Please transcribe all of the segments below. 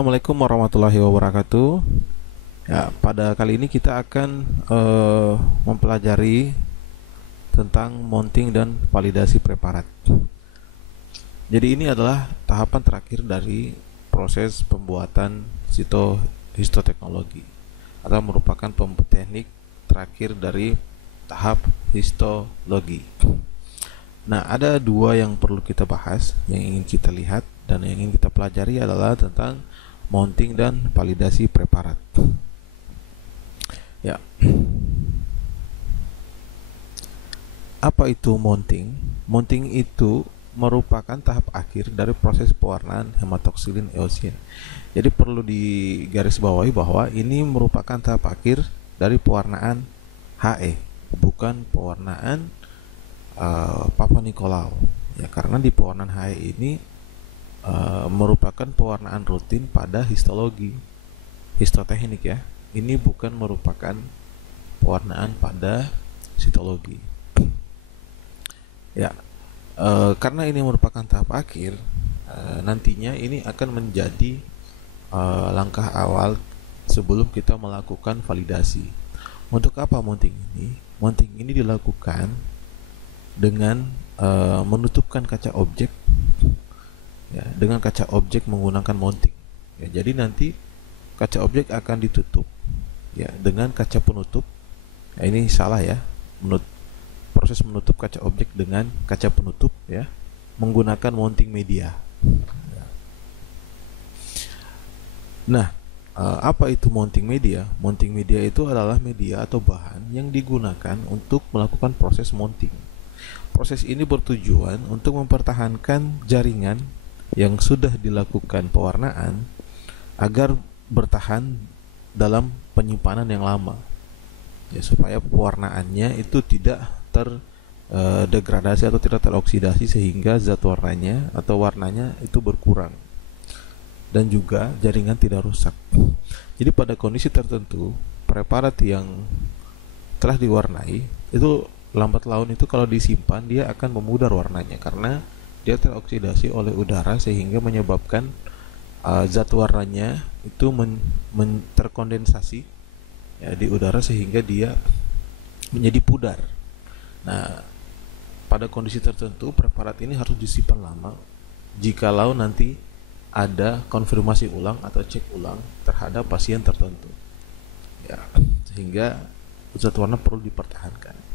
Assalamualaikum warahmatullahi wabarakatuh. Ya, pada kali ini kita akan mempelajari tentang mounting dan validasi preparat. Jadi ini adalah tahapan terakhir dari proses pembuatan histoteknologi atau merupakan teknik terakhir dari tahap histologi. Nah, ada dua yang perlu kita bahas, yang ingin kita lihat dan yang ingin kita pelajari adalah tentang mounting dan validasi preparat. Ya. Apa itu mounting? Mounting itu merupakan tahap akhir dari proses pewarnaan hematoksilin eosin. Jadi perlu digarisbawahi bahwa ini merupakan tahap akhir dari pewarnaan HE, bukan pewarnaan Papa Nicolau. Ya, karena di pewarnaan HE ini merupakan pewarnaan rutin pada histologi, histoteknik ya. Ini bukan merupakan pewarnaan pada sitologi. Ya, karena ini merupakan tahap akhir, nantinya ini akan menjadi langkah awal sebelum kita melakukan validasi. Untuk apa mounting ini? Mounting ini dilakukan dengan menutupkan kaca objek, ya, dengan kaca objek menggunakan mounting. Ya, jadi nanti kaca objek akan ditutup, ya, dengan kaca penutup. Ya, ini salah ya, proses menutup kaca objek dengan kaca penutup, ya, menggunakan mounting media. Nah, apa itu mounting media? Mounting media itu adalah media atau bahan yang digunakan untuk melakukan proses mounting. Proses ini bertujuan untuk mempertahankan jaringan yang sudah dilakukan pewarnaan agar bertahan dalam penyimpanan yang lama, ya, supaya pewarnaannya itu tidak terdegradasi atau tidak teroksidasi sehingga zat warnanya atau warnanya itu berkurang dan juga jaringan tidak rusak. Jadi pada kondisi tertentu preparat yang telah diwarnai itu lambat laun itu kalau disimpan dia akan memudar warnanya karena dia teroksidasi oleh udara sehingga menyebabkan zat warnanya itu terkondensasi, ya, di udara sehingga dia menjadi pudar. Nah, pada kondisi tertentu preparat ini harus disimpan lama jikalau nanti ada konfirmasi ulang atau cek ulang terhadap pasien tertentu, ya, sehingga zat warna perlu dipertahankan.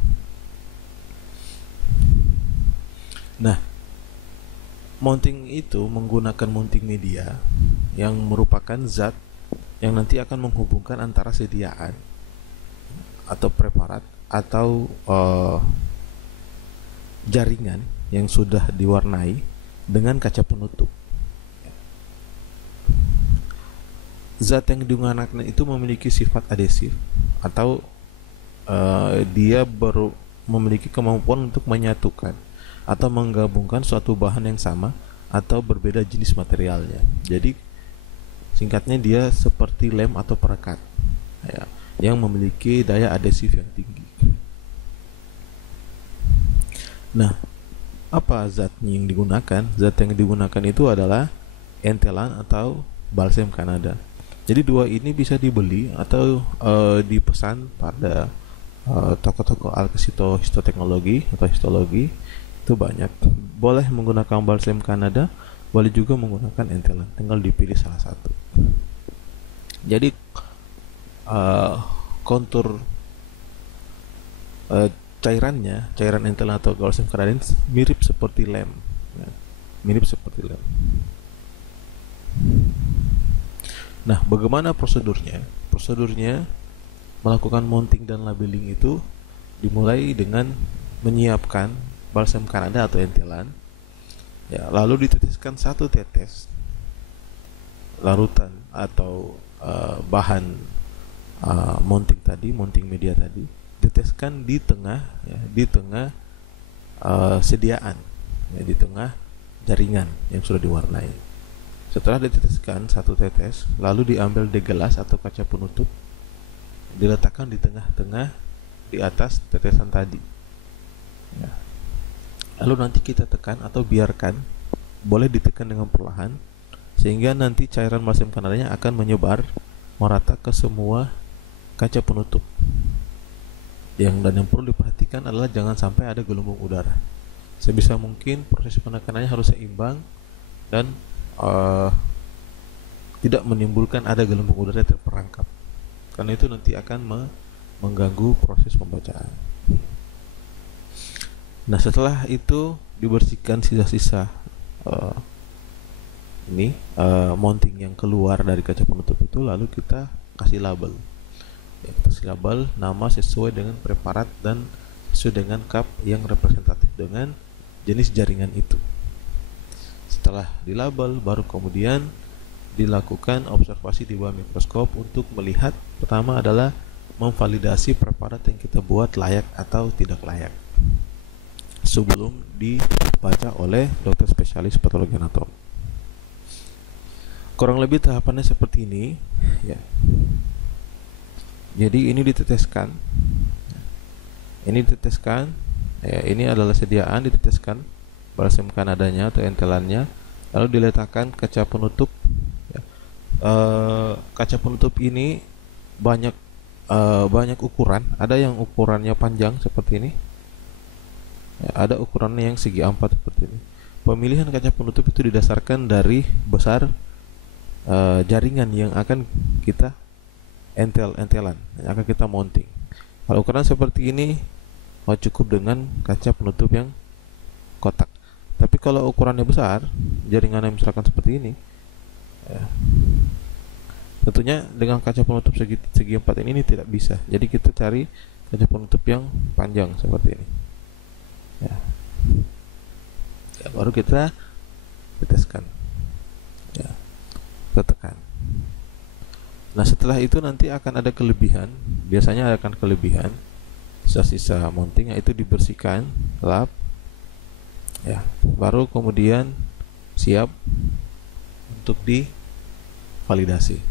Nah, mounting itu menggunakan mounting media yang merupakan zat yang nanti akan menghubungkan antara sediaan atau preparat atau jaringan yang sudah diwarnai dengan kaca penutup. Zat yang digunakan itu memiliki sifat adesif atau dia baru memiliki kemampuan untuk menyatukan atau menggabungkan suatu bahan yang sama atau berbeda jenis materialnya. Jadi singkatnya dia seperti lem atau perekat, ya, yang memiliki daya adesif yang tinggi. Nah, apa zatnya yang digunakan? Zat yang digunakan itu adalah entelan atau balsam Kanada. Jadi dua ini bisa dibeli atau dipesan pada toko-toko histoteknologi atau histologi. Itu banyak. Boleh menggunakan balsam Kanada, boleh juga menggunakan entelan, tinggal dipilih salah satu. Jadi kontur cairan entelan atau balsam Kanada mirip seperti lem, ya, mirip seperti lem. Nah, bagaimana prosedurnya? Prosedurnya melakukan mounting dan labeling itu dimulai dengan menyiapkan balsam Kanada atau entelan, ya, lalu diteteskan satu tetes larutan atau bahan mounting tadi, mounting media tadi, diteteskan di tengah, ya, di tengah sediaan, ya, di tengah jaringan yang sudah diwarnai. Setelah diteteskan satu tetes, lalu diambil degelas atau kaca penutup, diletakkan di tengah-tengah di atas tetesan tadi, ya. Lalu nanti kita tekan atau biarkan, boleh ditekan dengan perlahan sehingga nanti cairan balsam Kanadanya akan menyebar merata ke semua kaca penutup. Dan yang perlu diperhatikan adalah jangan sampai ada gelembung udara. Sebisa mungkin proses penekanannya harus seimbang dan tidak menimbulkan ada gelembung udara yang terperangkap, karena itu nanti akan mengganggu proses pembacaan. Nah, setelah itu dibersihkan sisa-sisa mounting yang keluar dari kaca penutup itu, lalu kita kasih label. Kita kasih label nama sesuai dengan preparat dan sesuai dengan cup yang representatif dengan jenis jaringan itu. Setelah dilabel, baru kemudian dilakukan observasi di bawah mikroskop untuk melihat, pertama adalah memvalidasi preparat yang kita buat layak atau tidak layak sebelum dibaca oleh dokter spesialis patologi anatomi. Kurang lebih tahapannya seperti ini ya. Jadi ini diteteskan, ini adalah sediaan, diteteskan balsam Kanadanya atau entelannya, lalu diletakkan kaca penutup ya. Kaca penutup ini banyak ukuran, ada yang ukurannya panjang seperti ini ya, ada ukurannya yang segi 4 seperti ini. Pemilihan kaca penutup itu didasarkan dari besar jaringan yang akan kita entelan yang akan kita mounting. Kalau ukuran seperti ini cukup dengan kaca penutup yang kotak. Tapi kalau ukurannya besar, jaringan yang misalkan seperti ini ya, tentunya dengan kaca penutup segi 4 ini tidak bisa. Jadi kita cari kaca penutup yang panjang seperti ini ya. Baru kita teteskan ya, kita tekan. Nah, setelah itu nanti akan ada kelebihan, biasanya akan kelebihan sisa-sisa mounting, yaitu dibersihkan, lap ya, baru kemudian siap untuk divalidasi.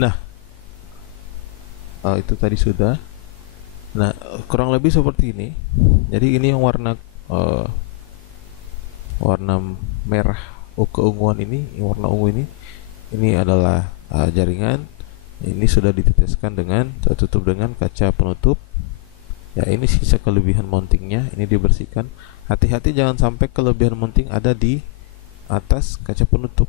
Nah, itu tadi sudah. Nah, kurang lebih seperti ini. Jadi ini yang warna merah keunguan ini, warna ungu ini adalah jaringan. Ini sudah diteteskan dengan tertutup dengan kaca penutup ya. Ini sisa kelebihan mountingnya, ini dibersihkan. Hati-hati jangan sampai kelebihan mounting ada di atas kaca penutup.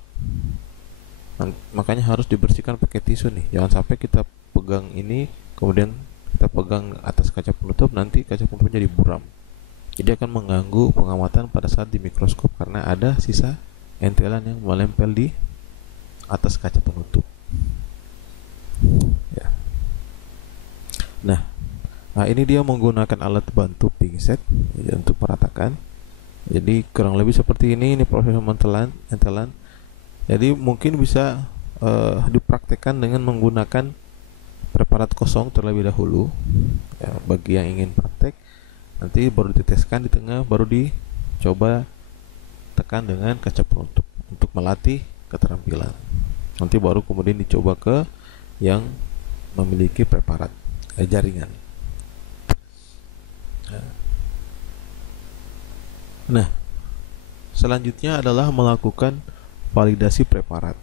Makanya harus dibersihkan pakai tisu nih. Jangan sampai kita pegang ini kemudian kita pegang atas kaca penutup, nanti kaca penutupnya diburam. Jadi akan mengganggu pengamatan pada saat di mikroskop karena ada sisa entelan yang menempel di atas kaca penutup ya. Nah, ini dia menggunakan alat bantu pinset ya, untuk meratakan. Jadi kurang lebih seperti ini proses entelan. Jadi mungkin bisa dipraktekkan dengan menggunakan preparat kosong terlebih dahulu ya, bagi yang ingin praktek. Nanti baru diteteskan di tengah, baru dicoba tekan dengan kaca penutup untuk melatih keterampilan. Nanti baru kemudian dicoba ke yang memiliki preparat jaringan. Nah, selanjutnya adalah melakukan validasi preparat.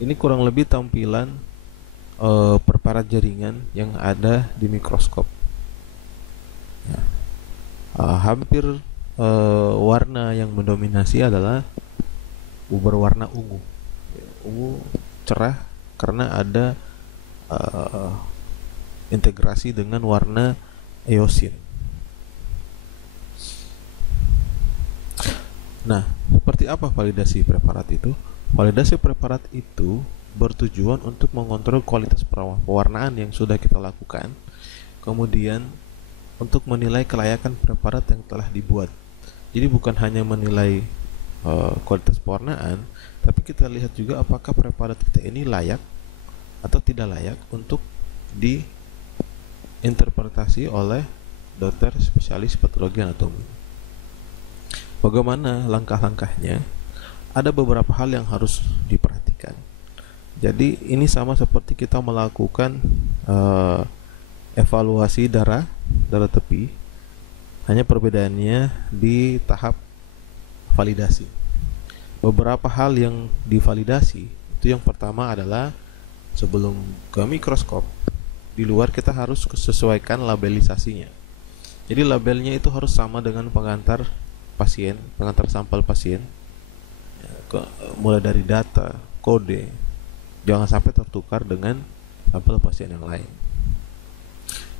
Ini kurang lebih tampilan preparat jaringan yang ada di mikroskop. Ya. Hampir warna yang mendominasi adalah berwarna ungu. Ungu cerah karena ada integrasi dengan warna eosin. Nah, seperti apa validasi preparat itu? Validasi preparat itu bertujuan untuk mengontrol kualitas pewarnaan yang sudah kita lakukan, kemudian untuk menilai kelayakan preparat yang telah dibuat. Jadi bukan hanya menilai kualitas pewarnaan, tapi kita lihat juga apakah preparat kita ini layak atau tidak layak untuk diinterpretasi oleh dokter spesialis patologi anatomi. Bagaimana langkah-langkahnya? Ada beberapa hal yang harus diperhatikan. Jadi ini sama seperti kita melakukan evaluasi darah tepi. Hanya perbedaannya di tahap validasi. Beberapa hal yang divalidasi itu yang pertama adalah sebelum ke mikroskop, di luar kita harus sesuaikan labelisasinya. Jadi labelnya itu harus sama dengan pengantar pasien, pengantar sampel pasien, mulai dari data, kode, jangan sampai tertukar dengan sampel pasien yang lain.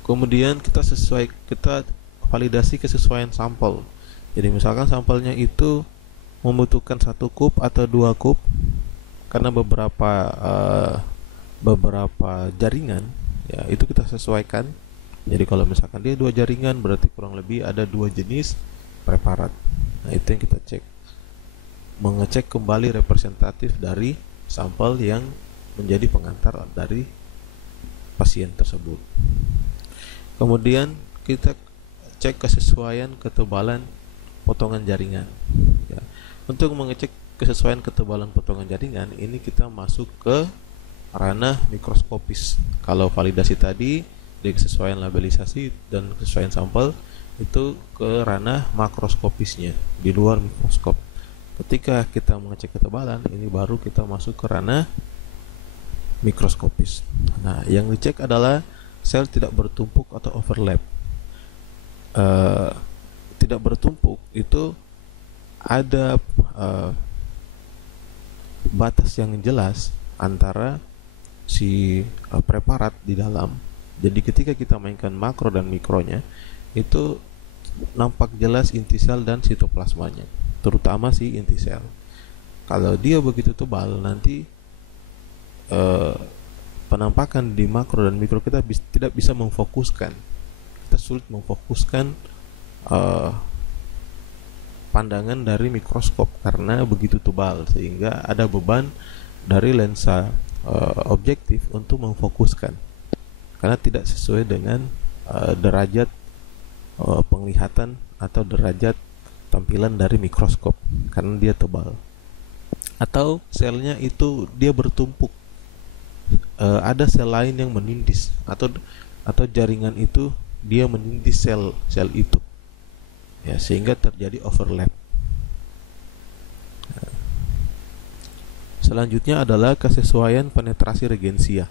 Kemudian kita validasi kesesuaian sampel. Jadi misalkan sampelnya itu membutuhkan 1 kup atau 2 kup karena beberapa jaringan, ya itu kita sesuaikan. Jadi kalau misalkan dia 2 jaringan, berarti kurang lebih ada 2 jenis preparat. Nah itu yang kita cek, mengecek kembali representatif dari sampel yang menjadi pengantar dari pasien tersebut. Kemudian kita cek kesesuaian ketebalan potongan jaringan, ya. Untuk mengecek kesesuaian ketebalan potongan jaringan ini kita masuk ke ranah mikroskopis. Kalau validasi tadi di kesesuaian labelisasi dan kesesuaian sampel, itu ke ranah makroskopisnya, di luar mikroskop. Ketika kita mengecek ketebalan, ini baru kita masuk ke ranah mikroskopis. Nah, yang dicek adalah sel tidak bertumpuk atau overlap. Tidak bertumpuk itu ada batas yang jelas antara si preparat di dalam. Jadi ketika kita mainkan makro dan mikronya, itu nampak jelas inti sel dan sitoplasmanya, terutama si inti sel. Kalau dia begitu tebal, nanti penampakan di makro dan mikro kita tidak bisa memfokuskan. Kita sulit memfokuskan pandangan dari mikroskop karena begitu tebal, sehingga ada beban dari lensa objektif untuk memfokuskan, karena tidak sesuai dengan derajat penglihatan atau derajat tampilan dari mikroskop karena dia tebal. Atau selnya itu dia bertumpuk, ada sel lain yang menindis, atau jaringan itu dia menindis sel itu, ya, sehingga terjadi overlap. Selanjutnya adalah kesesuaian penetrasi regensia,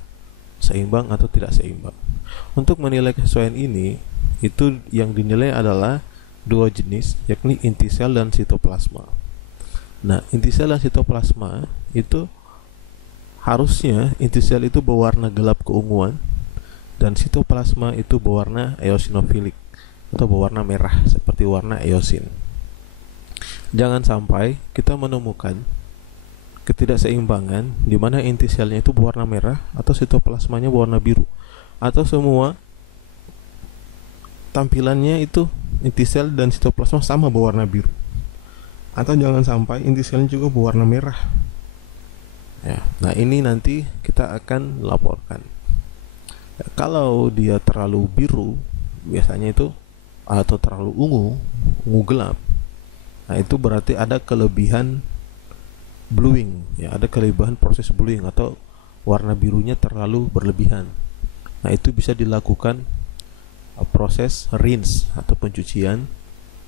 seimbang atau tidak seimbang. Untuk menilai kesesuaian ini, itu yang dinilai adalah 2 jenis, yakni inti sel dan sitoplasma. Nah, inti sel dan sitoplasma itu harusnya inti sel itu berwarna gelap keunguan dan sitoplasma itu berwarna eosinofilik atau berwarna merah seperti warna eosin. Jangan sampai kita menemukan ketidakseimbangan di mana inti selnya itu berwarna merah atau sitoplasmanya berwarna biru, atau semua tampilannya itu inti sel dan sitoplasma sama berwarna biru, atau jangan sampai inti selnya juga berwarna merah, ya. Nah ini nanti kita akan laporkan. Ya, kalau dia terlalu biru biasanya itu, atau terlalu ungu gelap, nah itu berarti ada kelebihan bluing, ya, ada kelebihan proses bluing atau warna birunya terlalu berlebihan. Nah itu bisa dilakukan proses rinse atau pencucian,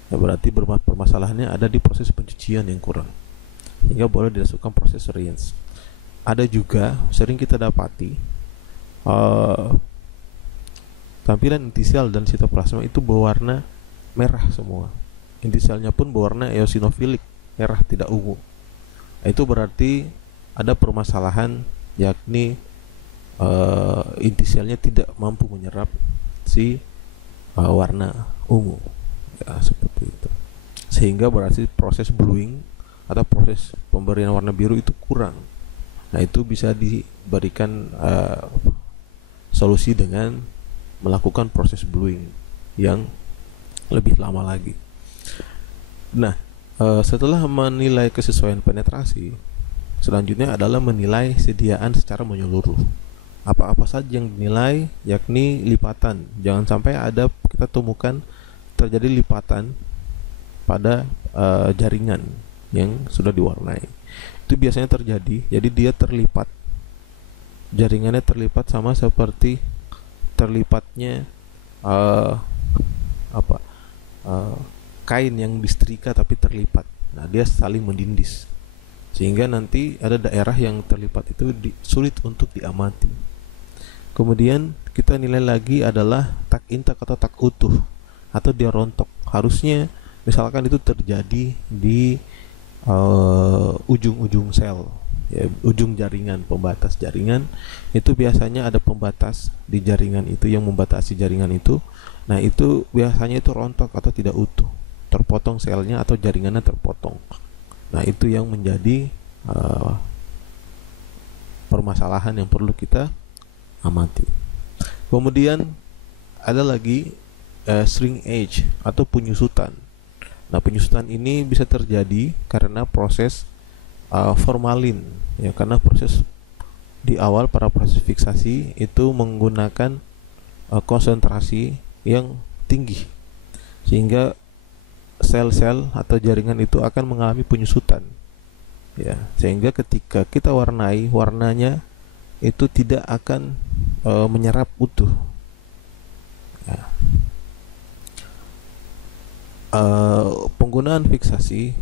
ya, berarti permasalahannya ada di proses pencucian yang kurang, hingga boleh dilakukan proses rinse. Ada juga sering kita dapati tampilan inti sel dan sitoplasma itu berwarna merah semua. Inti selnya pun berwarna eosinofilik, merah tidak ungu. Itu berarti ada permasalahan, yakni inti selnya tidak mampu menyerap si warna ungu, ya, seperti itu, sehingga berarti proses bluing atau proses pemberian warna biru itu kurang. Nah itu bisa diberikan solusi dengan melakukan proses bluing yang lebih lama lagi. Nah, setelah menilai kesesuaian penetrasi, selanjutnya adalah menilai sediaan secara menyeluruh. Apa-apa saja yang dinilai, yakni lipatan. Jangan sampai ada kita temukan terjadi lipatan pada jaringan yang sudah diwarnai. Itu biasanya terjadi, jadi dia terlipat, jaringannya terlipat sama seperti terlipatnya eh, kain yang disetrika tapi terlipat. Nah, dia saling menindis. Sehingga nanti ada daerah yang terlipat itu sulit untuk diamati. Kemudian kita nilai lagi adalah tak intak atau tak utuh atau dia rontok. Harusnya misalkan itu terjadi di ujung-ujung sel, ya, ujung jaringan, pembatas jaringan itu biasanya ada pembatas di jaringan itu yang membatasi jaringan itu. Nah, itu biasanya itu rontok atau tidak utuh, terpotong selnya atau jaringannya terpotong. Nah, itu yang menjadi permasalahan yang perlu kita amati. Kemudian ada lagi shrinkage atau penyusutan. Nah, penyusutan ini bisa terjadi karena proses formalin, ya, karena proses di awal para proses fiksasi itu menggunakan konsentrasi yang tinggi, sehingga sel-sel atau jaringan itu akan mengalami penyusutan, ya, sehingga ketika kita warnai, warnanya itu tidak akan menyerap utuh, ya. Penggunaan fiksasi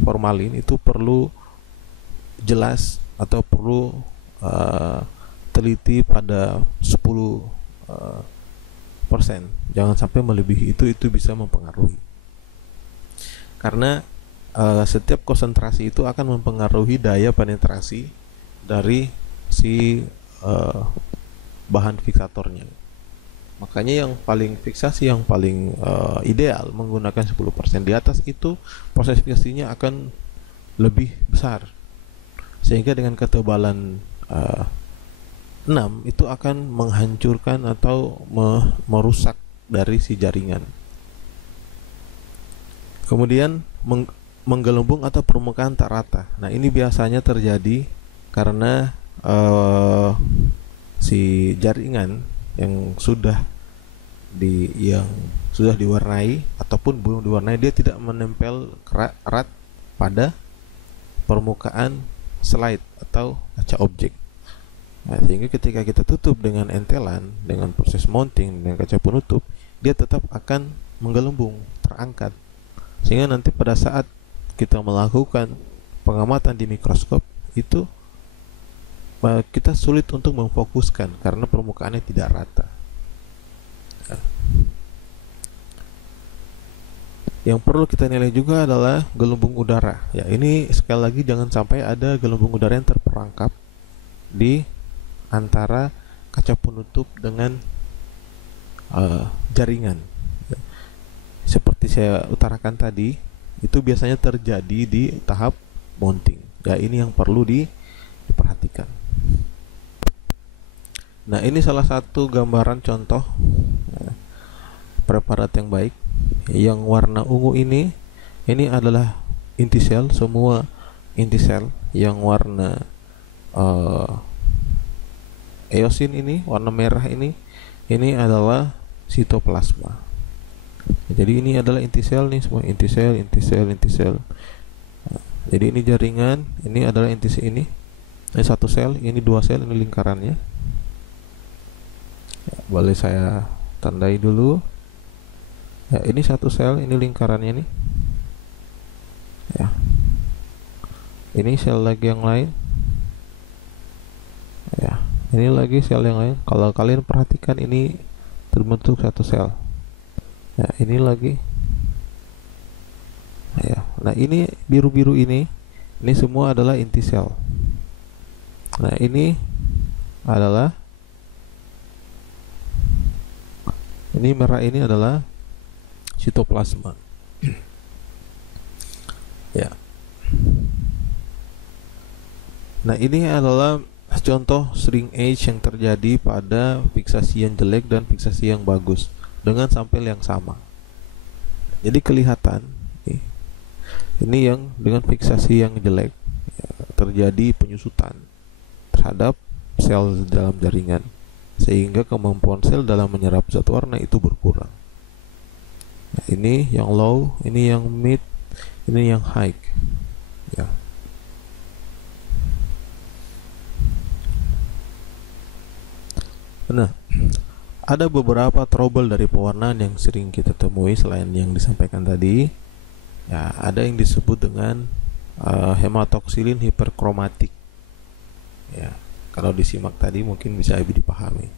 formalin itu perlu jelas atau perlu teliti pada 10%, jangan sampai melebihi itu bisa mempengaruhi, karena setiap konsentrasi itu akan mempengaruhi daya penetrasi dari si bahan fiksatornya. Makanya yang paling fiksasi yang paling ideal menggunakan 10%. Di atas itu proses fiksasinya akan lebih besar, sehingga dengan ketebalan 6 itu akan menghancurkan atau merusak dari si jaringan. Kemudian menggelembung atau permukaan tak rata. Nah, ini biasanya terjadi karena si jaringan yang sudah diwarnai ataupun belum diwarnai, dia tidak menempel erat pada permukaan slide atau kaca objek. Nah, sehingga ketika kita tutup dengan entelan, dengan proses mounting dengan kaca penutup, dia tetap akan menggelembung, terangkat, sehingga nanti pada saat kita melakukan pengamatan di mikroskop itu kita sulit untuk memfokuskan karena permukaannya tidak rata. Yang perlu kita nilai juga adalah gelembung udara. Ya, ini sekali lagi jangan sampai ada gelembung udara yang terperangkap di antara kaca penutup dengan jaringan. Seperti saya utarakan tadi, itu biasanya terjadi di tahap mounting. Ya, ini yang perlu diperhatikan. Nah, ini salah satu gambaran contoh preparat yang baik. Yang warna ungu ini adalah inti sel, semua inti sel. Yang warna eosin ini, warna merah ini adalah sitoplasma. Jadi ini adalah inti sel nih, semua inti sel. Nah, jadi ini jaringan, ini adalah inti sel ini satu sel, ini dua sel, ini lingkarannya. Ya, boleh saya tandai dulu. Ya, ini satu sel, ini lingkarannya nih. Ya. Ini sel lagi yang lain. Ya, ini lagi sel yang lain. Kalau kalian perhatikan ini terbentuk satu sel. Ya, ini lagi. Ya. Nah, ini biru-biru ini semua adalah inti sel. Nah, ini adalah merah, ini adalah sitoplasma. Ya. Nah, ini adalah contoh shrinkage yang terjadi pada fiksasi yang jelek dan fiksasi yang bagus dengan sampel yang sama. Jadi kelihatan ini yang dengan fiksasi yang jelek, ya, terjadi penyusutan terhadap sel dalam jaringan, sehingga kemampuan sel dalam menyerap zat warna itu berkurang. Nah, ini yang low, ini yang mid, ini yang high. Ya. Nah, Ada beberapa trouble dari pewarnaan yang sering kita temui selain yang disampaikan tadi. Ya, ada yang disebut dengan hematoksilin hiperkromatik. Ya, kalau disimak tadi mungkin bisa lebih dipahami.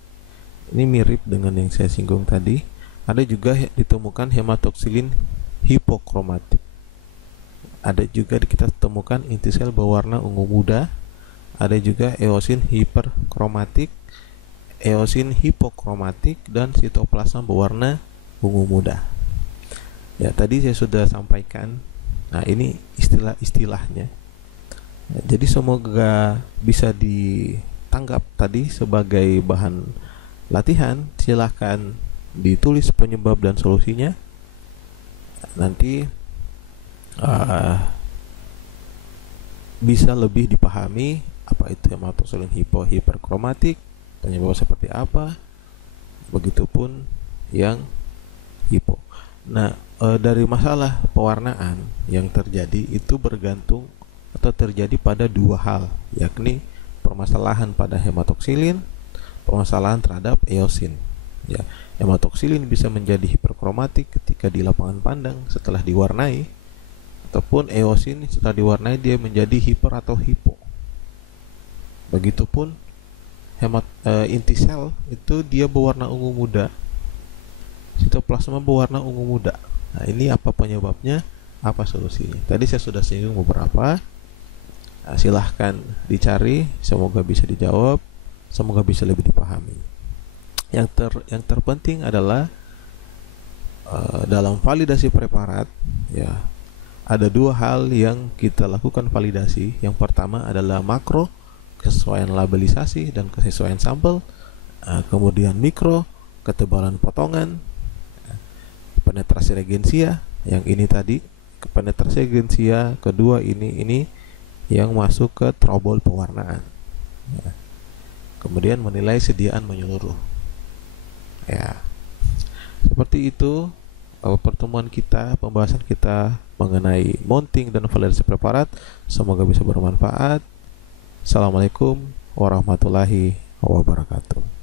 Ini mirip dengan yang saya singgung tadi. Ada juga ditemukan hematoksilin hipokromatik. Ada juga kita temukan inti sel berwarna ungu muda. Ada juga eosin hiperkromatik, eosin hipokromatik, dan sitoplasma berwarna ungu muda. Ya, tadi saya sudah sampaikan. Nah, ini istilah-istilahnya. Ya, jadi semoga bisa ditanggap tadi sebagai bahan latihan. Silahkan ditulis penyebab dan solusinya. Nanti bisa lebih dipahami apa itu hematoksilin hiperkromatik, penyebab seperti apa, begitupun yang hipo. Nah, dari masalah pewarnaan yang terjadi itu bergantung atau terjadi pada dua hal, yakni permasalahan pada hematoksilin, permasalahan terhadap eosin. Ya, hematoksilin bisa menjadi hiperkromatik ketika di lapangan pandang setelah diwarnai, ataupun eosin setelah diwarnai dia menjadi hiper atau hipo. Begitupun inti sel itu dia berwarna ungu muda, sitoplasma berwarna ungu muda. Nah, ini apa penyebabnya, apa solusinya? Tadi saya sudah singgung beberapa. Nah, silahkan dicari, semoga bisa dijawab, semoga bisa lebih dipahami. Yang terpenting adalah dalam validasi preparat, ya, ada dua hal yang kita lakukan validasi. Yang pertama adalah makro, kesesuaian labelisasi dan kesesuaian sampel. Kemudian mikro, ketebalan potongan, penetrasi regensia, yang ini tadi penetrasi regensia. Kedua ini yang masuk ke trouble pewarnaan. Ya. Kemudian menilai sediaan menyeluruh. Ya, seperti itu pertemuan kita, pembahasan kita mengenai mounting dan validasi preparat. Semoga bisa bermanfaat. Assalamualaikum warahmatullahi wabarakatuh.